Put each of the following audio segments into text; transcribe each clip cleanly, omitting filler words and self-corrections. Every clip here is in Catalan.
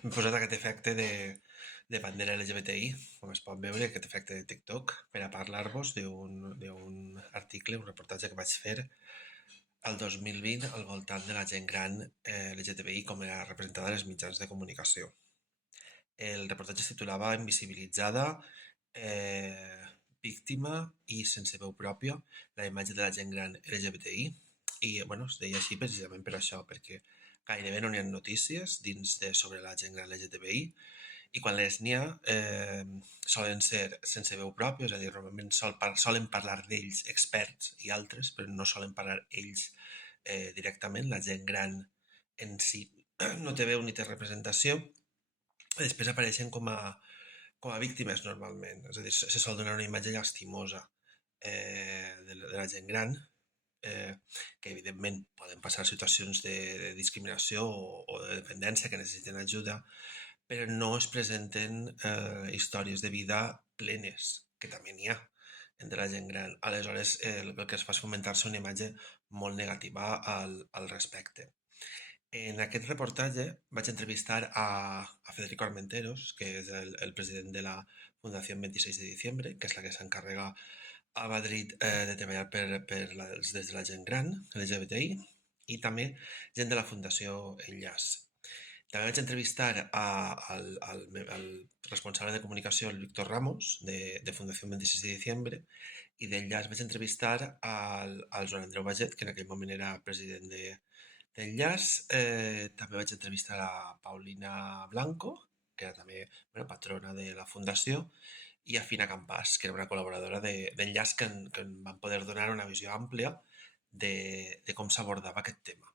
M'he posat aquest efecte de bandera LGBTI, com es pot veure, aquest efecte de TikTok, per a parlar-vos d'un article, un reportatge que vaig fer el 2020 al voltant de la gent gran LGTBI com era representada als mitjans de comunicació. El reportatge es titulava Invisibilitzada, eh, víctima i sense veu pròpia, la imatge de la gent gran LGBTI. I bueno, es deia així precisament per això, perquè gairebé no n'hi ha notícies sobre la gent gran LGTBI i quan les n'hi ha solen ser sense veu pròpia, és a dir, normalment solen parlar d'ells experts i altres, però no solen parlar ells directament, la gent gran en si no té veu ni té representació, i després apareixen com a víctimes normalment, és a dir, se sol donar una imatge llastimosa de la gent gran, que evidentment poden passar situacions de discriminació o de dependència que necessiten ajuda, però no es presenten històries de vida plenes, que també n'hi ha entre la gent gran. Aleshores, el que es fa és fomentar-se una imatge molt negativa al respecte. En aquest reportatge vaig entrevistar a Federico Armenteros, que és el president de la Fundació 26 de Diciembre, que és la que s'encarrega a Madrid de treballar els drets de la gent gran, LGBTI, i també gent de la Fundació Enllaç. També vaig entrevistar al responsable de comunicació, el Víctor Ramos, de Fundació 26 de Diciembre, i d'Enllaç vaig entrevistar al Joan Andreu Baget, que en aquell moment era president d'Enllaç. També vaig entrevistar a Paulina Blanco, que era també patrona de la fundació, i a Fina Campàs, que era una col·laboradora d'Enllaç que em van poder donar una visió àmplia de com s'abordava aquest tema.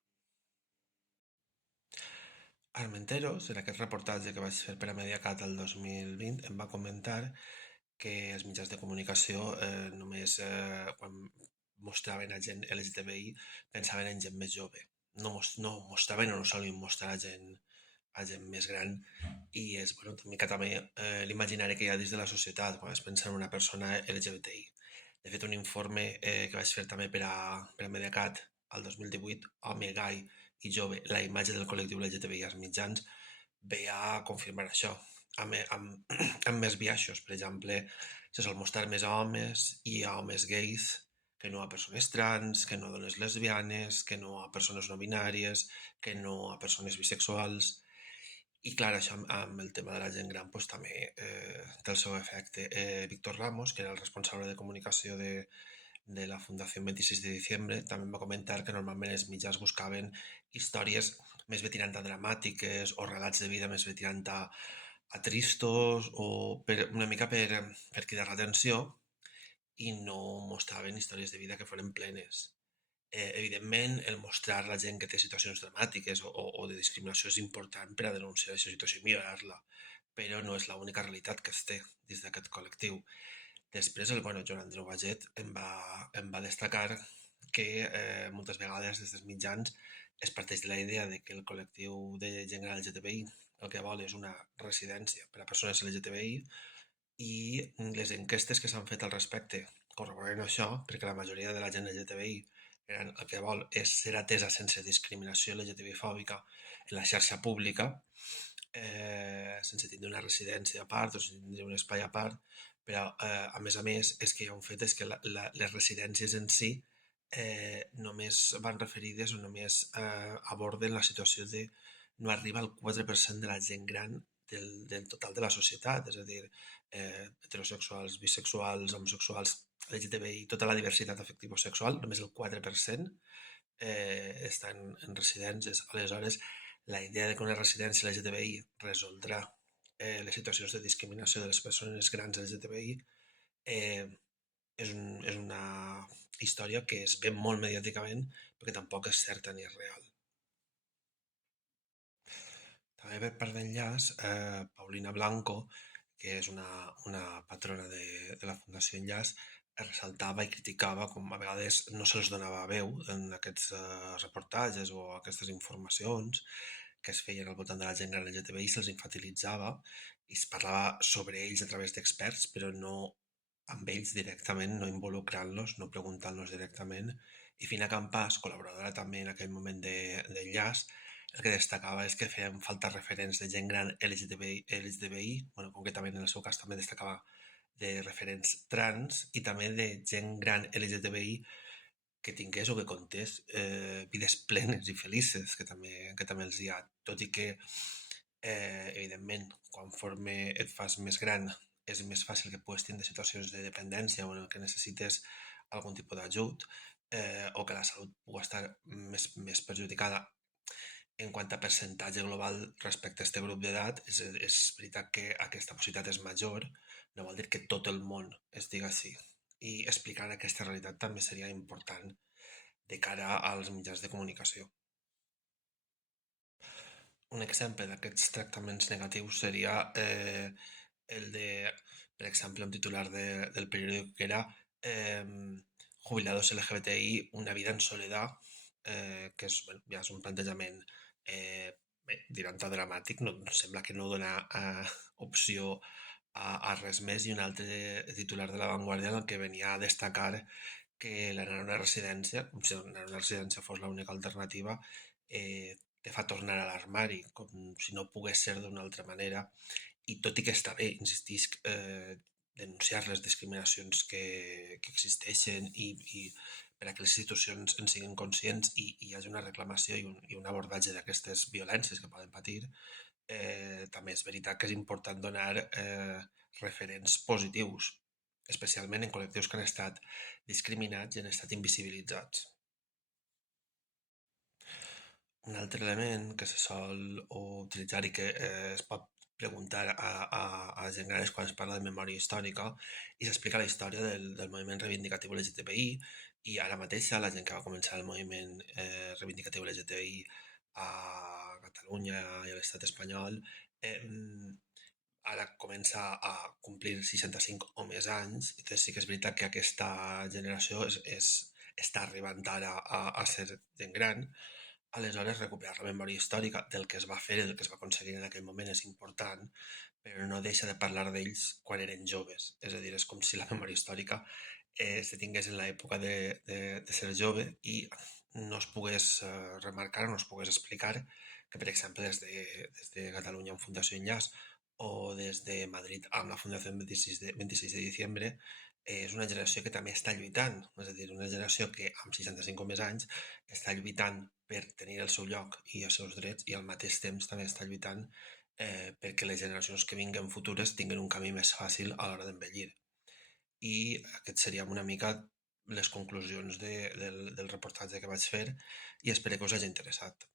Armenteros, en aquest reportatge que vaig fer per a Mediacat el 2020, em va comentar que els mitjans de comunicació només quan mostraven a gent LGTBI pensaven en gent més jove. No mostraven o no solien mostrar a gent més gran i és bueno, una mica també l'imaginari que hi ha dins de la societat quan es pensa en una persona LGBTI. De fet, un informe que vaig fer també per a Mediacat el 2018, Home gai i jove, la imatge del col·lectiu LGTBI als mitjans, ve a confirmar això, amb més biaixos. Per exemple, se sol mostrar més a homes i a homes gais que no a persones trans, que no a dones lesbianes, que no a persones no binàries, que no a persones bisexuals. I clar, això amb el tema de la gent gran pues, també té el seu efecte. Víctor Ramos, que era el responsable de comunicació de la Fundació 26 de Diciembre, també em va comentar que normalment els mitjans buscaven històries més bé tirant a dramàtiques o relats de vida més bé tirant a tristos o una mica per cridar l'atenció i no mostraven històries de vida que foren plenes. Evidentment, el mostrar la gent que té situacions dramàtiques o de discriminació és important per a denunciar aquesta situació i millorar-la, però no és l'única realitat que es té dins d'aquest col·lectiu. Després, Joan Andreu Baget em va destacar que moltes vegades des dels mitjans es parteix de la idea de que el col·lectiu de gent gran LGTBI el que vol és una residència per a persones LGTBI i les enquestes que s'han fet al respecte corroboren això, perquè la majoria de la gent LGTBI el que vol és ser atesa sense discriminació LGTBI-fòbica en la xarxa pública, sense tindre una residència a part o sense tindre un espai a part, però a més és que hi ha un fet, és que les residències en si només van referides o només aborden la situació de no arriba al 4% de la gent gran del total de la societat, és a dir, heterosexuals, bisexuals, homosexuals, LGTBI, tota la diversitat afectivo-sexual, només el 4% estan en residències. Aleshores, la idea de que una residència LGTBI resoldrà les situacions de discriminació de les persones grans LGTBI eh, és una història que es ve molt mediàticament perquè tampoc és certa ni és real. També per part d'Enllaç, Paulina Blanco, que és una patrona de la Fundació Enllaç, ressaltava i criticava com a vegades no se'ls donava veu en aquests reportatges o aquestes informacions que es feien al voltant de la gent gran LGTBI, se'ls infantilitzava i es parlava sobre ells a través d'experts, però no amb ells directament, no involucrant-los, no preguntant-los directament. I Fina Campàs, col·laboradora també en aquell moment d'Enllaç, el que destacava és que feien falta referents de gent gran LGTBI, bueno, concretament en el seu cas també destacava de referents trans i també de gent gran LGTBI que tingués o que contés vides plenes i felices, que també els hi ha, tot i que, evidentment, conforme et fas més gran és més fàcil que puguis tindre situacions de dependència o en el que necessites algun tipus d'ajut o que la salut pugui estar més perjudicada en quant a percentatge global respecte a aquest grup d'edat, és veritat que aquesta possibilitat és major, no vol dir que tot el món es diga així. I explicar aquesta realitat també seria important de cara als mitjans de comunicació. Un exemple d'aquests tractaments negatius seria el de, per exemple, un titular del periòdic que era jubilados LGBTI, una vida en soledad, que és, bueno, ja és un plantejament bé, tirant a dramàtic, no, sembla que no dona opció a res més, i un altre titular de La Vanguardia en el que venia a destacar que l'anar a una residència, com si anar a una residència fos l'única alternativa, te fa tornar a l'armari, com si no pogués ser d'una altra manera, i tot i que està bé, insistisc, denunciar les discriminacions que existeixen i per a que les institucions en siguin conscients i hi hagi una reclamació i un abordatge d'aquestes violències que poden patir, també és veritat que és important donar referents positius, especialment en col·lectius que han estat discriminats i han estat invisibilitzats. Un altre element que se sol utilitzar i que es pot preguntar a gent gran és quan es parla de memòria històrica i s'explica la història del moviment reivindicatiu LGTBI, i ara mateix la gent que va començar el moviment reivindicatiu LGTBI a Catalunya i a l'estat espanyol eh, ara comença a complir 65 o més anys, i sí que és veritat que aquesta generació està arribant ara a ser gent gran. Aleshores, recuperar la memòria històrica del que es va fer i del que es va aconseguir en aquell moment és important, però no deixa de parlar d'ells quan eren joves. És a dir, és com si la memòria històrica se tingués en l'època de ser jove i no es pogués remarcar, no es pogués explicar que, per exemple, des de Catalunya amb Fundació Enllaç o des de Madrid amb la Fundació 26 de diciembre, és una generació que també està lluitant, és a dir, una generació que amb 65 o més anys està lluitant per tenir el seu lloc i els seus drets, i al mateix temps també està lluitant perquè les generacions que vinguen futures tinguin un camí més fàcil a l'hora d'envellir. I aquest serien una mica les conclusions del reportatge que vaig fer, i espero que us hagi interessat.